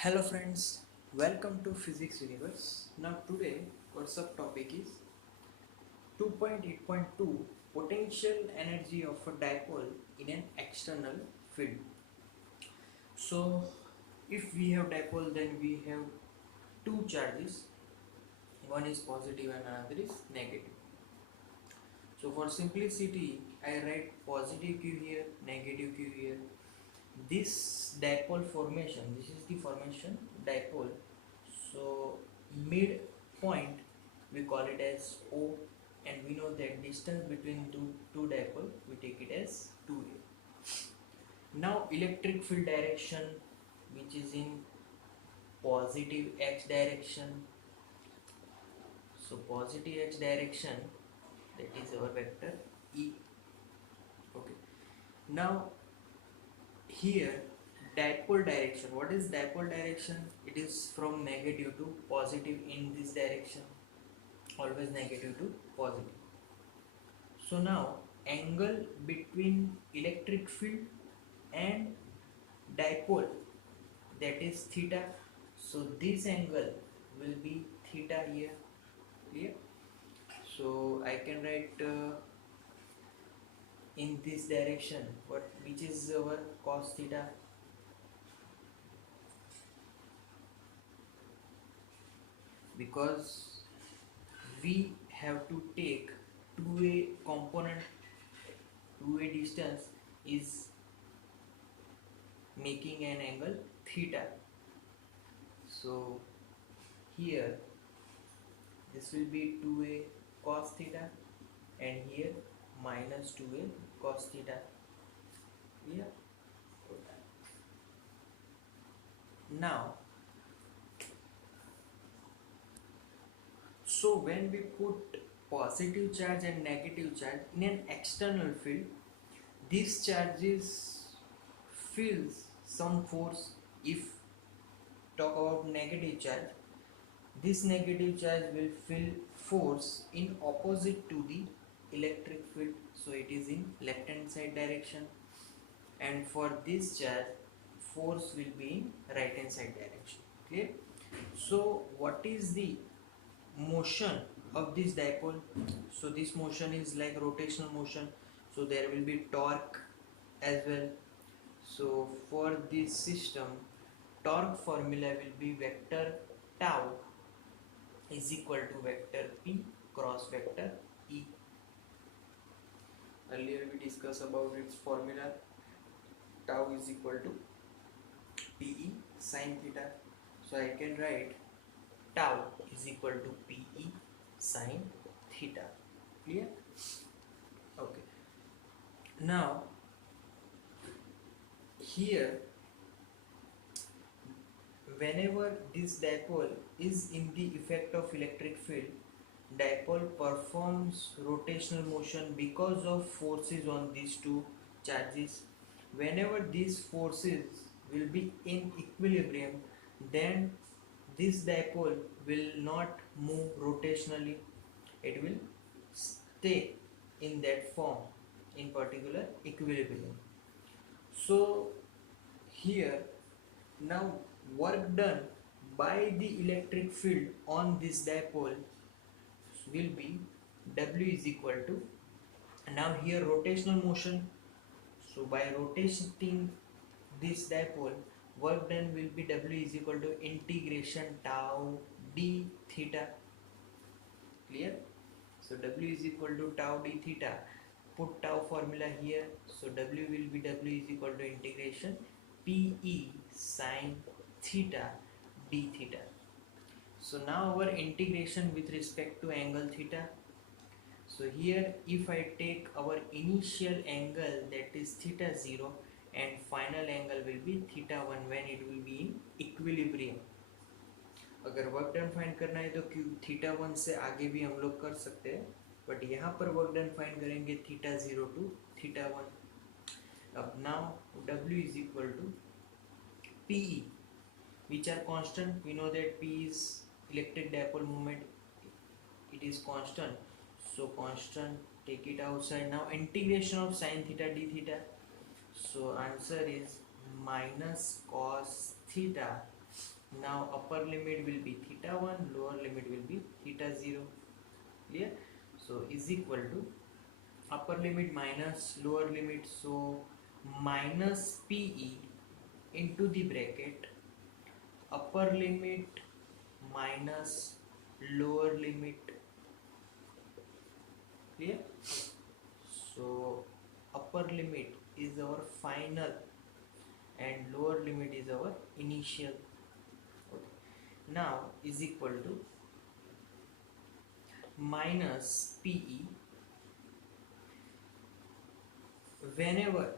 Hello friends, welcome to Physics Universe. Now today our subtopic is 2.8.2 potential energy of a dipole in an external field. So if we have dipole, then we have two charges, one is positive and another is negative. So for simplicity I write positive Q here, negative Q here. This dipole formation, this is the formation dipole. So mid point we call it as O, and we know that distance between two dipole we take it as 2a. Now electric field direction, which is in positive x direction. So positive x direction, that is our vector E. Okay. Now here dipole direction, what is dipole direction? It is from negative to positive in this direction, always negative to positive. So now angle between electric field and dipole, that is theta. So this angle will be theta here, clear? So I can write in this direction what, which is our cos theta. Because we have to take 2a component, 2a distance is making an angle theta. So here this will be 2a cos theta and here minus 2a cos theta. Yeah. Now, so when we put positive charge and negative charge in an external field, these charges feels some force. If talk about negative charge, this negative charge will feel force in opposite to the electric field, so it is in left hand side direction, and for this charge force will be in right hand side direction, clear? So what is the motion of this dipole? So this motion is like rotational motion, so there will be torque as well. So for this system, torque formula will be vector tau is equal to vector P cross vector E. Earlier we discussed about its formula. Tau is equal to PE sin theta. So I can write tau is equal to PE sin theta. Clear? Okay. Now here, whenever this dipole is in the effect of electric field, dipole performs rotational motion because of forces on these two charges. Whenever these forces will be in equilibrium, then this dipole will not move rotationally, it will stay in that form, in particular equilibrium. So here now work done by the electric field on this dipole will be W is equal to, now here rotational motion, so by rotating this dipole, work done will be W is equal to integration tau d theta. Clear? So W is equal to tau d theta. Put tau formula here, so W will be W is equal to integration PE sin theta d theta. So now our integration with respect to angle theta. So here if I take our initial angle, that is theta 0, and final angle will be theta 1 when it will be in equilibrium. अगर work done find करना है तो क्यों theta 1 से आगे भी हम लोग कर सकते हैं, बट यहाँ पर वर्क डन फाइंड करेंगे थीटा 0 टू थीटा 1. अब now W is equal to PE, which are constant. We know that P is electric dipole moment, it is constant, so constant, take it outside. Now integration of sin theta d theta, so answer is minus cos theta Now upper limit will be theta 1, lower limit will be theta 0. Clear? So is equal to upper limit minus lower limit, so minus PE into the bracket upper limit minus lower limit. Clear? So upper limit is our final and lower limit is our initial. Okay. Now is equal to minus PE. Whenever,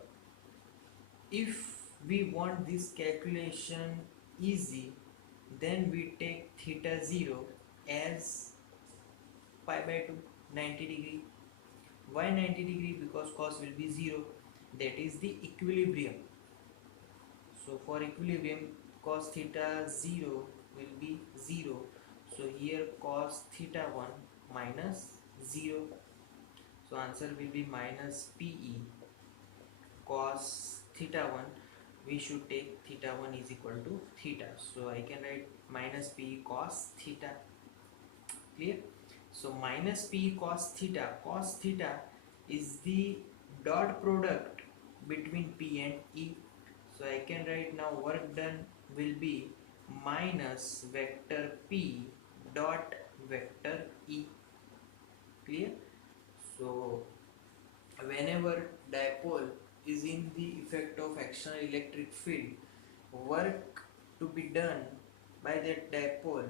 if we want this calculation easy, then we take theta 0 as pi by 2, 90 degree. Why 90 degree? Because cos will be 0. That is the equilibrium. So for equilibrium, cos theta 0 will be 0. So here cos theta 1 minus 0. So answer will be minus PE cos theta 1. We should take theta 1 is equal to theta. So I can write minus PE cos theta. Clear? So minus P cos theta. Cos theta is the dot product between P and E. So I can write now work done will be minus vector P dot vector E. Clear? So whenever dipole is in the effect of external electric field, work to be done by that dipole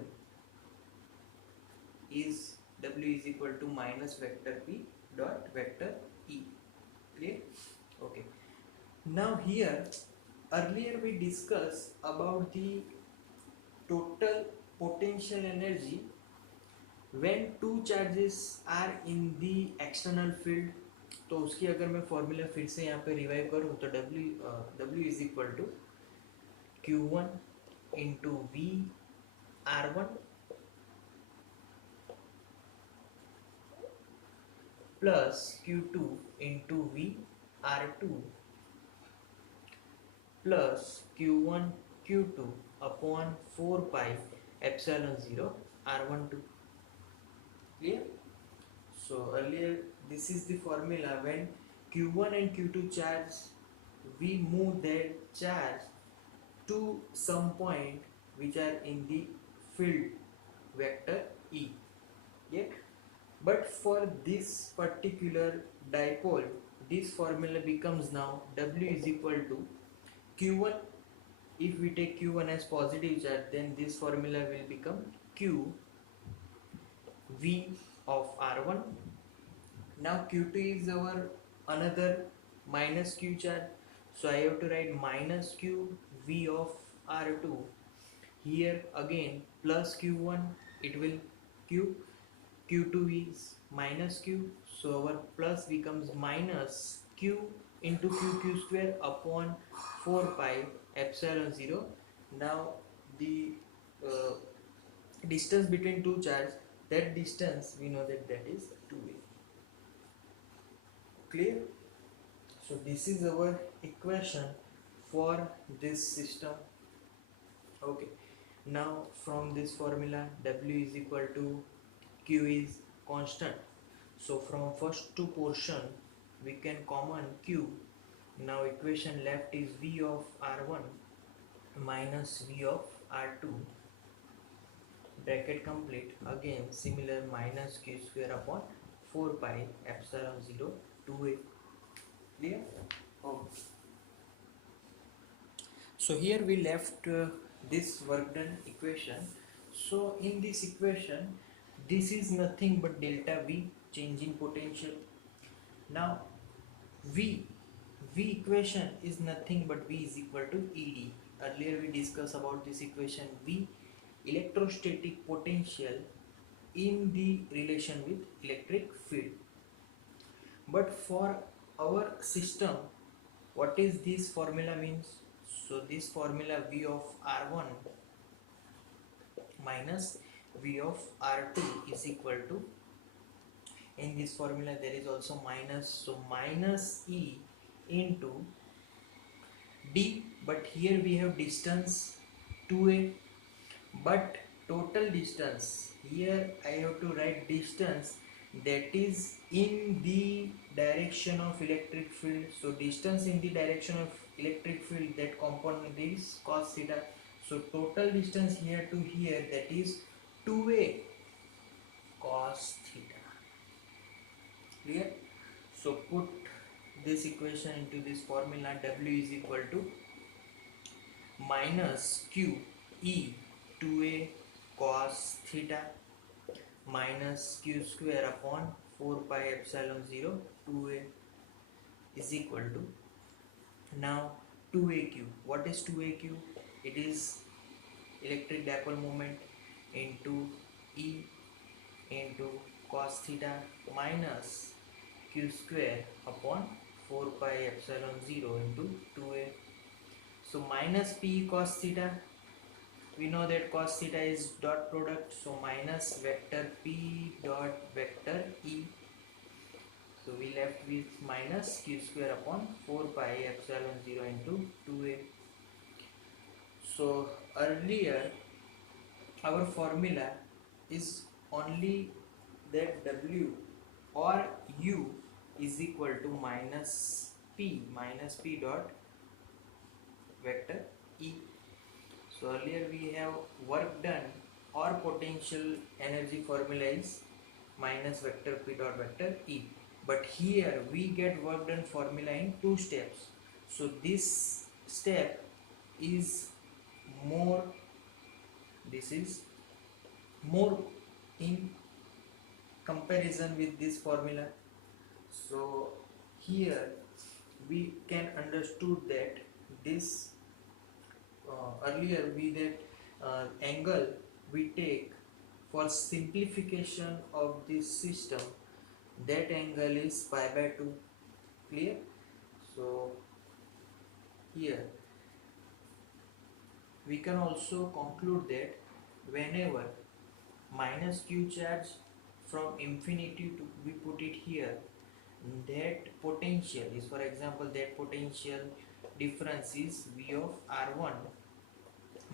is W is equal to minus vector P dot vector E. Clear? Okay. Now here, earlier we discussed about the total potential energy when two charges are in the external field. तो उसकी अगर मैं formula फिर से यहाँ पे revive करूँ तो W is equal to Q1 into V R1 plus Q2 into V R2 plus Q1 Q2 upon 4 pi epsilon 0 R12. Clear? So earlier this is the formula when Q1 and Q2 charge, we move their charge to some point which are in the field vector E. Yeah? But for this particular dipole, this formula becomes now W is equal to Q1. If we take Q1 as positive charge, then this formula will become Q V of R1. Now Q2 is our another minus Q charge, so I have to write minus Q V of R2. Here again plus Q1, it will Q. Q2 is minus Q, so our plus becomes minus Q into Q square upon 4 pi epsilon 0. Now the uh, distance between two charges, that distance we know that is 2a. Clear? So this is our equation for this system. Okay. Now from this formula, W is equal to Q is constant. So from first two portion we can common Q. Now equation left is V of R1 minus V of R2. Bracket complete. Again similar minus Q square upon 4 pi epsilon 0 2a. Clear? Oh. So here we left this work done equation. So in this equation, this is nothing but delta V, change in potential. Now V equation is nothing but V is equal to ED. Earlier we discussed about this equation V, electrostatic potential in the relation with electric field. But for our system, what is this formula means? So this formula V of R1 minus V of R2 is equal to, in this formula there is also minus, so minus E into D, but here we have distance 2a, but total distance, here I have to write distance that is in the direction of electric field. So distance in the direction of electric field, that component is cos theta. So total distance here to here, that is 2a cos theta. Clear? So put this equation into this formula. W is equal to minus q e 2a cos theta minus q square upon 4 pi epsilon 0 2a is equal to, now 2aq. What is 2aq? It is electric dipole moment into E into cos theta minus q square upon 4 pi epsilon 0 into 2a. So minus p cos theta, we know that cos theta is dot product, so minus vector p dot vector e. So we left with minus q square upon 4 pi epsilon 0 into 2a. So earlier our formula is only that w or u is equal to minus p dot vector e. So earlier we have work done or potential energy formula is minus vector p dot vector e, but here we get work done formula in two steps. So this step is more, this is more in comparison with this formula. So here we can understood that this earlier we that angle we take for simplification of this system, that angle is pi by 2. Clear? So here we can also conclude that whenever minus q charge from infinity to we put it here, that potential is, for example, that potential difference is v of r1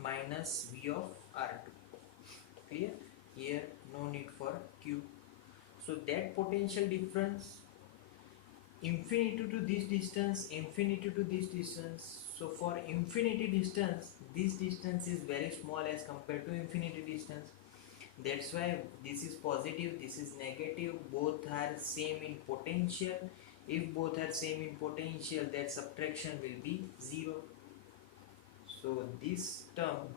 minus v of r2. Clear? Here no need for q. So that potential difference, infinity to this distance, infinity to this distance. So for infinity distance, this distance is very small as compared to infinity distance. That's why this is positive, this is negative, both are same in potential. If both are same in potential, that subtraction will be 0. So this term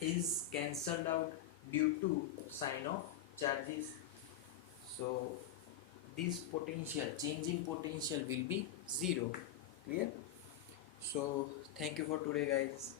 is cancelled out due to sign of charges. So this potential, changing potential will be 0. Clear? So thank you for today, guys.